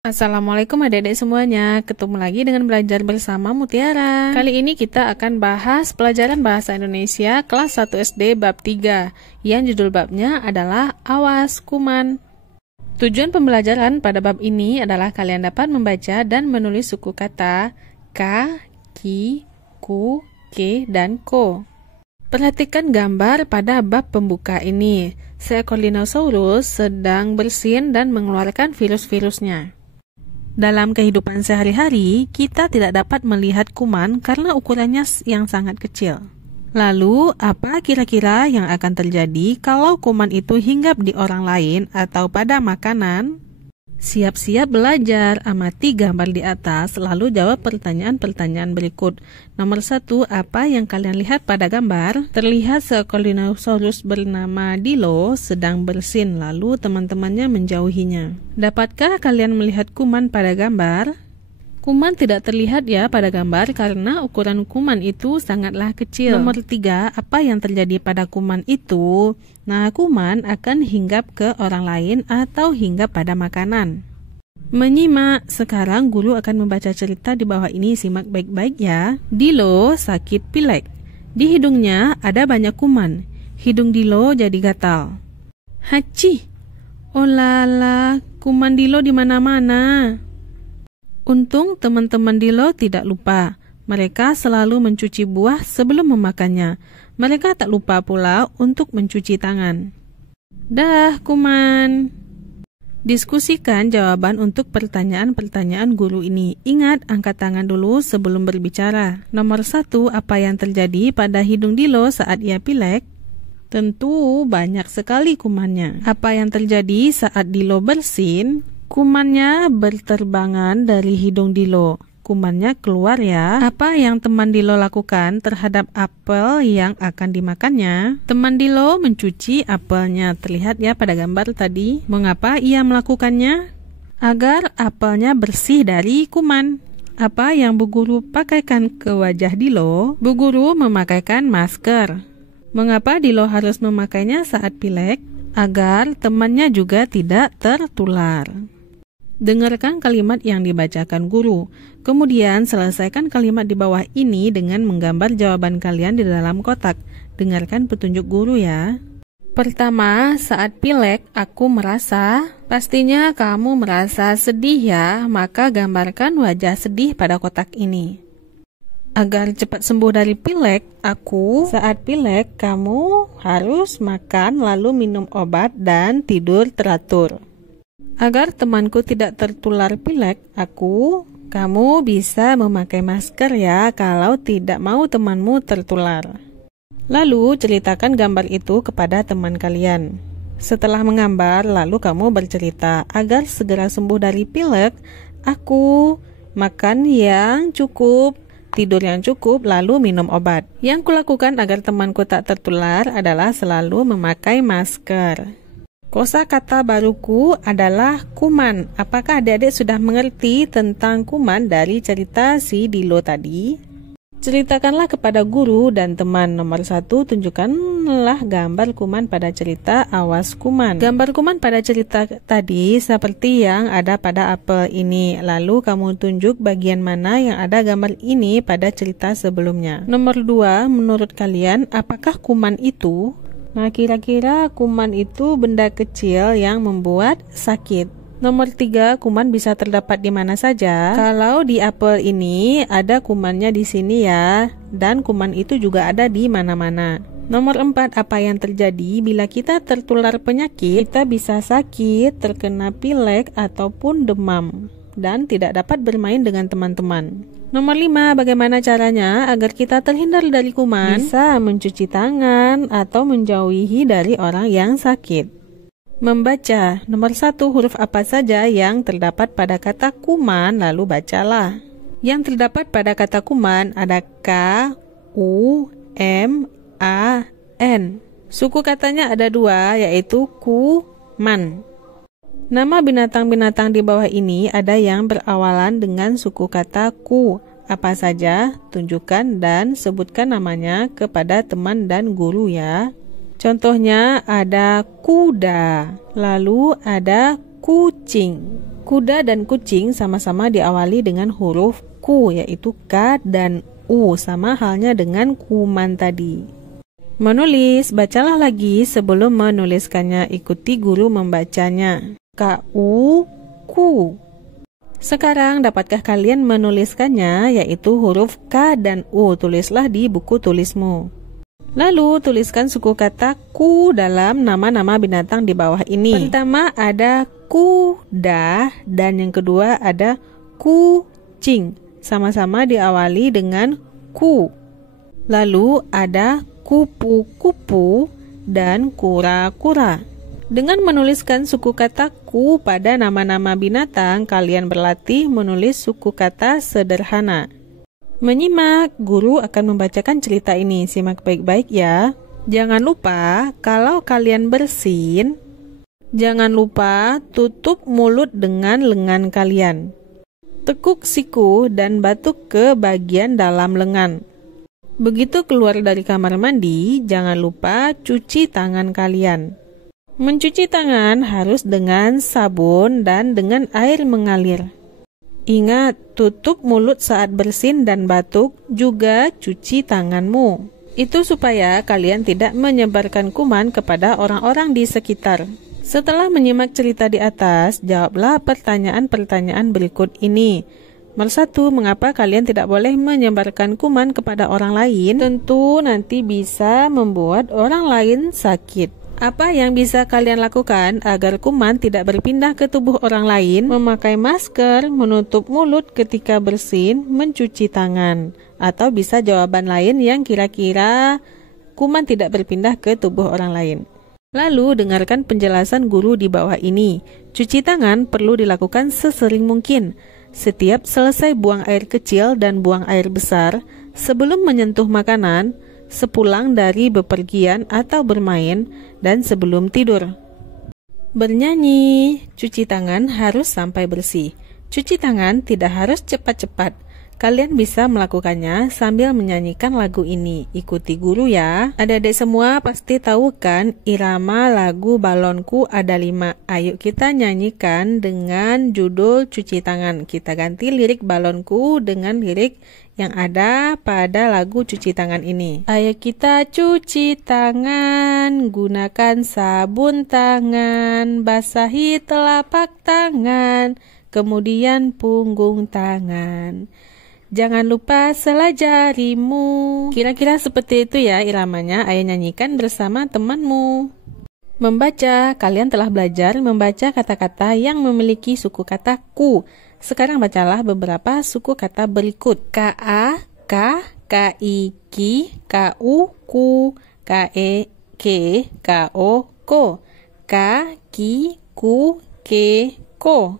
Assalamualaikum adik-adik semuanya, ketemu lagi dengan belajar bersama Mutiara. Kali ini kita akan bahas pelajaran bahasa Indonesia kelas 1 SD bab 3, yang judul babnya adalah Awas Kuman. Tujuan pembelajaran pada bab ini adalah kalian dapat membaca dan menulis suku kata ka, ki, ku, ke, dan ko. Perhatikan gambar pada bab pembuka ini. Seekor dinosaurus sedang bersin dan mengeluarkan virus-virusnya. Dalam kehidupan sehari-hari, kita tidak dapat melihat kuman karena ukurannya yang sangat kecil. Lalu, apa kira-kira yang akan terjadi kalau kuman itu hinggap di orang lain atau pada makanan? Siap-siap belajar, amati gambar di atas, lalu jawab pertanyaan-pertanyaan berikut. Nomor 1, apa yang kalian lihat pada gambar? Terlihat seekor dinosaurus bernama Dilo sedang bersin, lalu teman-temannya menjauhinya. Dapatkah kalian melihat kuman pada gambar? Kuman tidak terlihat ya pada gambar karena ukuran kuman itu sangatlah kecil. Nomor 3, apa yang terjadi pada kuman itu? Nah, kuman akan hinggap ke orang lain atau hinggap pada makanan. Menyimak, sekarang guru akan membaca cerita di bawah ini, simak baik-baik ya. Dilo sakit pilek. Di hidungnya ada banyak kuman. Hidung Dilo jadi gatal. Haci! Oh lala, kuman Dilo di mana-mana. Untung teman-teman Dilo tidak lupa. Mereka selalu mencuci buah sebelum memakannya. Mereka tak lupa pula untuk mencuci tangan. Dah, kuman. Diskusikan jawaban untuk pertanyaan-pertanyaan guru ini. Ingat, angkat tangan dulu sebelum berbicara. Nomor 1, apa yang terjadi pada hidung Dilo saat ia pilek? Tentu banyak sekali kumannya. Apa yang terjadi saat Dilo bersin? Kumannya berterbangan dari hidung Dilo. Kumannya keluar ya. Apa yang teman Dilo lakukan terhadap apel yang akan dimakannya? Teman Dilo mencuci apelnya. Terlihat ya pada gambar tadi. Mengapa ia melakukannya? Agar apelnya bersih dari kuman. Apa yang Bu Guru pakaikan ke wajah Dilo? Bu Guru memakaikan masker. Mengapa Dilo harus memakainya saat pilek? Agar temannya juga tidak tertular. Dengarkan kalimat yang dibacakan guru. Kemudian selesaikan kalimat di bawah ini dengan menggambar jawaban kalian di dalam kotak. Dengarkan petunjuk guru ya. Pertama, saat pilek aku merasa. Pastinya kamu merasa sedih ya, maka gambarkan wajah sedih pada kotak ini. Agar cepat sembuh dari pilek, saat pilek kamu harus makan lalu minum obat dan tidur teratur. Agar temanku tidak tertular pilek, kamu bisa memakai masker ya kalau tidak mau temanmu tertular. Lalu ceritakan gambar itu kepada teman kalian. Setelah menggambar, lalu kamu bercerita, agar segera sembuh dari pilek, aku makan yang cukup, tidur yang cukup, lalu minum obat. Yang kulakukan agar temanku tak tertular adalah selalu memakai masker. Kosakata baruku adalah kuman. Apakah adik-adik sudah mengerti tentang kuman dari cerita si Dilo tadi? Ceritakanlah kepada guru dan teman. Nomor 1, tunjukkanlah gambar kuman pada cerita Awas Kuman. Gambar kuman pada cerita tadi seperti yang ada pada apel ini. Lalu kamu tunjuk bagian mana yang ada gambar ini pada cerita sebelumnya. Nomor 2, menurut kalian apakah kuman itu? Nah, kira-kira kuman itu benda kecil yang membuat sakit. Nomor 3, kuman bisa terdapat di mana saja? Kalau di apel ini ada kumannya di sini ya, dan kuman itu juga ada di mana-mana. Nomor 4, apa yang terjadi bila kita tertular penyakit? Kita bisa sakit, terkena pilek ataupun demam, dan tidak dapat bermain dengan teman-teman. Nomor 5, bagaimana caranya agar kita terhindar dari kuman? Bisa mencuci tangan atau menjauhi dari orang yang sakit. Membaca. Nomor 1, huruf apa saja yang terdapat pada kata kuman, lalu bacalah. Yang terdapat pada kata kuman ada K, U, M, A, N. Suku katanya ada 2, yaitu kuman. Nama binatang-binatang di bawah ini ada yang berawalan dengan suku kata ku. Apa saja? Tunjukkan dan sebutkan namanya kepada teman dan guru ya. Contohnya ada kuda, lalu ada kucing. Kuda dan kucing sama-sama diawali dengan huruf Ku, yaitu K dan U, sama halnya dengan kuman tadi. Menulis, bacalah lagi sebelum menuliskannya. Ikuti guru membacanya. Ku, ku. Sekarang dapatkah kalian menuliskannya, yaitu huruf K dan U? Tulislah di buku tulismu. Lalu tuliskan suku kata ku dalam nama-nama binatang di bawah ini. Pertama ada kuda dan yang kedua ada kucing. Sama-sama diawali dengan ku. Lalu ada kupu-kupu dan kura-kura. Dengan menuliskan suku kata ku pada nama-nama binatang, kalian berlatih menulis suku kata sederhana. Menyimak, guru akan membacakan cerita ini. Simak baik-baik ya. Jangan lupa, kalau kalian bersin, jangan lupa tutup mulut dengan lengan kalian. Tekuk siku dan batuk ke bagian dalam lengan. Begitu keluar dari kamar mandi, jangan lupa cuci tangan kalian. Mencuci tangan harus dengan sabun dan dengan air mengalir. Ingat, tutup mulut saat bersin dan batuk, juga cuci tanganmu. Itu supaya kalian tidak menyebarkan kuman kepada orang-orang di sekitar. Setelah menyimak cerita di atas, jawablah pertanyaan-pertanyaan berikut ini. Nomor 1, mengapa kalian tidak boleh menyebarkan kuman kepada orang lain? Tentu nanti bisa membuat orang lain sakit. Apa yang bisa kalian lakukan agar kuman tidak berpindah ke tubuh orang lain? Memakai masker, menutup mulut ketika bersin, mencuci tangan. Atau bisa jawaban lain yang kira-kira kuman tidak berpindah ke tubuh orang lain. Lalu dengarkan penjelasan guru di bawah ini. Cuci tangan perlu dilakukan sesering mungkin. Setiap selesai buang air kecil dan buang air besar, sebelum menyentuh makanan, sepulang dari bepergian atau bermain, dan sebelum tidur. Bernyanyi, cuci tangan harus sampai bersih. Cuci tangan tidak harus cepat-cepat. Kalian bisa melakukannya sambil menyanyikan lagu ini. Ikuti guru ya. Adik-adik semua pasti tahu kan irama lagu Balonku Ada 5. Ayo kita nyanyikan dengan judul cuci tangan. Kita ganti lirik balonku dengan lirik yang ada pada lagu cuci tangan ini. Ayo kita cuci tangan, gunakan sabun tangan, basahi telapak tangan, kemudian punggung tangan. Jangan lupa sela jarimu. Kira-kira seperti itu ya iramanya. Ayo nyanyikan bersama temanmu. Membaca, kalian telah belajar membaca kata-kata yang memiliki suku kata ku. Sekarang bacalah beberapa suku kata berikut. Ka, ka, ki, ki, ku, ku, ke, ke, ko, ko. Ka, ki, ku, ke, ko.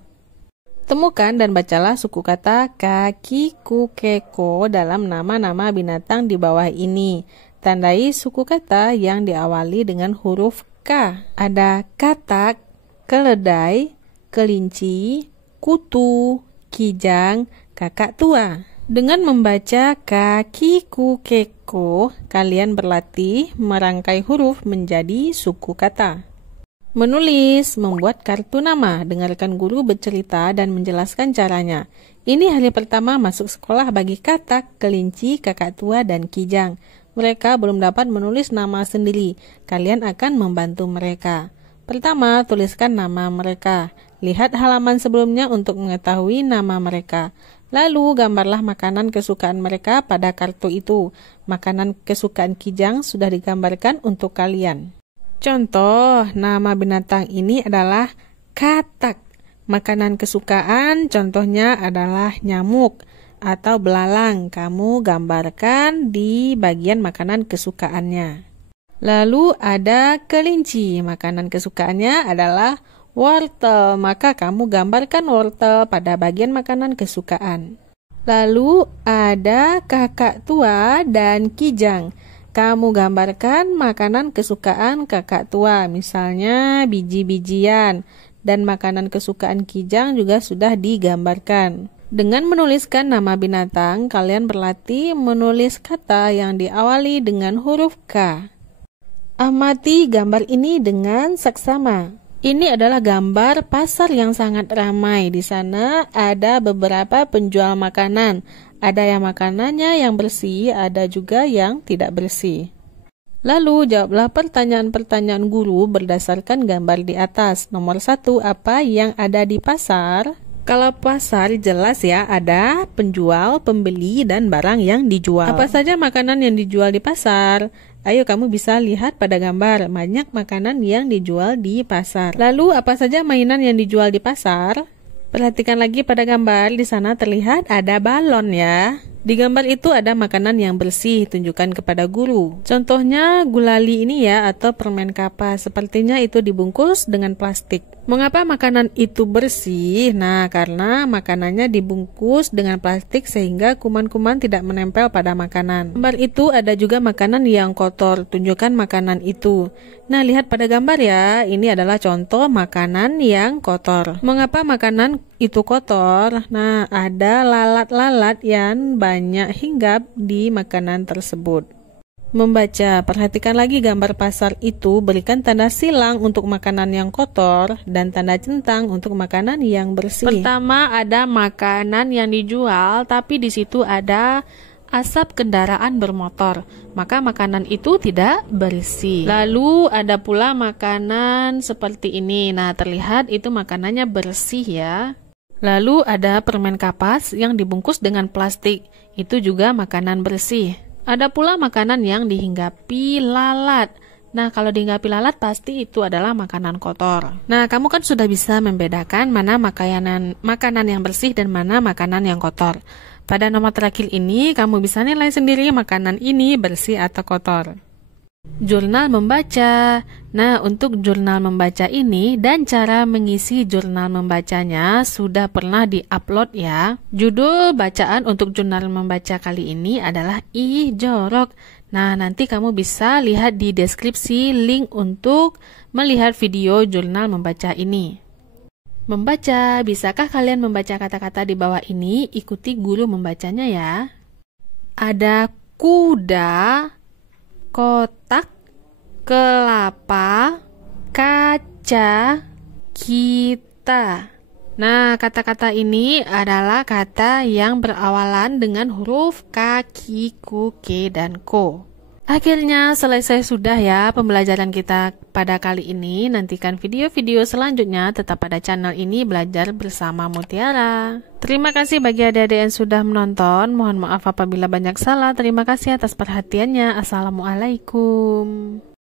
Temukan dan bacalah suku kata kaki, ku, ke, ko dalam nama-nama binatang di bawah ini. Tandai suku kata yang diawali dengan huruf K. Ada katak, keledai, kelinci, kutu, kijang, kakak tua. Dengan membaca kaki, ku, ke, ko, kalian berlatih merangkai huruf menjadi suku kata. Menulis, membuat kartu nama. Dengarkan guru bercerita dan menjelaskan caranya. Ini hari pertama masuk sekolah bagi katak, kelinci, kakak tua, dan kijang. Mereka belum dapat menulis nama sendiri. Kalian akan membantu mereka. Pertama, tuliskan nama mereka. Lihat halaman sebelumnya untuk mengetahui nama mereka. Lalu, gambarlah makanan kesukaan mereka pada kartu itu. Makanan kesukaan kijang sudah digambarkan untuk kalian. Contoh, nama binatang ini adalah katak. Makanan kesukaan contohnya adalah nyamuk atau belalang. Kamu gambarkan di bagian makanan kesukaannya. Lalu ada kelinci. Makanan kesukaannya adalah wortel. Maka kamu gambarkan wortel pada bagian makanan kesukaan. Lalu ada kakak tua dan kijang. Kamu gambarkan makanan kesukaan kakak tua, misalnya biji-bijian, dan makanan kesukaan kijang juga sudah digambarkan. Dengan menuliskan nama binatang, kalian berlatih menulis kata yang diawali dengan huruf K. Amati gambar ini dengan saksama. Ini adalah gambar pasar yang sangat ramai. Di sana ada beberapa penjual makanan. Ada yang makanannya yang bersih, ada juga yang tidak bersih. Lalu jawablah pertanyaan-pertanyaan guru berdasarkan gambar di atas. Nomor 1, apa yang ada di pasar? Kalau pasar jelas ya, ada penjual, pembeli, dan barang yang dijual. Apa saja makanan yang dijual di pasar? Ayo kamu bisa lihat pada gambar, banyak makanan yang dijual di pasar. Lalu apa saja mainan yang dijual di pasar? Perhatikan lagi pada gambar, di sana terlihat ada balon ya. Di gambar itu ada makanan yang bersih, tunjukkan kepada guru. Contohnya gulali ini ya, atau permen kapas. Sepertinya itu dibungkus dengan plastik. Mengapa makanan itu bersih? Nah, karena makanannya dibungkus dengan plastik sehingga kuman-kuman tidak menempel pada makanan. Gambar itu ada juga makanan yang kotor, tunjukkan makanan itu. Nah, lihat pada gambar ya, ini adalah contoh makanan yang kotor. Mengapa makanan itu kotor? Nah, ada lalat-lalat yang banyak hinggap di makanan tersebut. Membaca, perhatikan lagi gambar pasar itu, berikan tanda silang untuk makanan yang kotor dan tanda centang untuk makanan yang bersih. Pertama ada makanan yang dijual tapi di situ ada asap kendaraan bermotor, maka makanan itu tidak bersih. Lalu ada pula makanan seperti ini. Nah, terlihat itu makanannya bersih ya. Lalu ada permen kapas yang dibungkus dengan plastik, itu juga makanan bersih. Ada pula makanan yang dihinggapi lalat. Nah, kalau dihinggapi lalat pasti itu adalah makanan kotor. Nah, kamu kan sudah bisa membedakan mana makanan yang bersih dan mana makanan yang kotor. Pada nomor terakhir ini, kamu bisa nilai sendiri makanan ini bersih atau kotor. Jurnal membaca. Nah, untuk jurnal membaca ini dan cara mengisi jurnal membacanya sudah pernah di-upload ya. Judul bacaan untuk jurnal membaca kali ini adalah Ih Jorok. Nah, nanti kamu bisa lihat di deskripsi link untuk melihat video jurnal membaca ini. Membaca, bisakah kalian membaca kata-kata di bawah ini? Ikuti guru membacanya ya. Ada kuda, kotak, kelapa, kaca, kita. Nah, kata-kata ini adalah kata yang berawalan dengan huruf K, Ki, Ku, Ke, dan Ko. Akhirnya selesai sudah ya pembelajaran kita pada kali ini. Nantikan video-video selanjutnya tetap pada channel ini Belajar Bersama Mutiara. Terima kasih bagi adik-adik yang sudah menonton. Mohon maaf apabila banyak salah. Terima kasih atas perhatiannya. Assalamualaikum.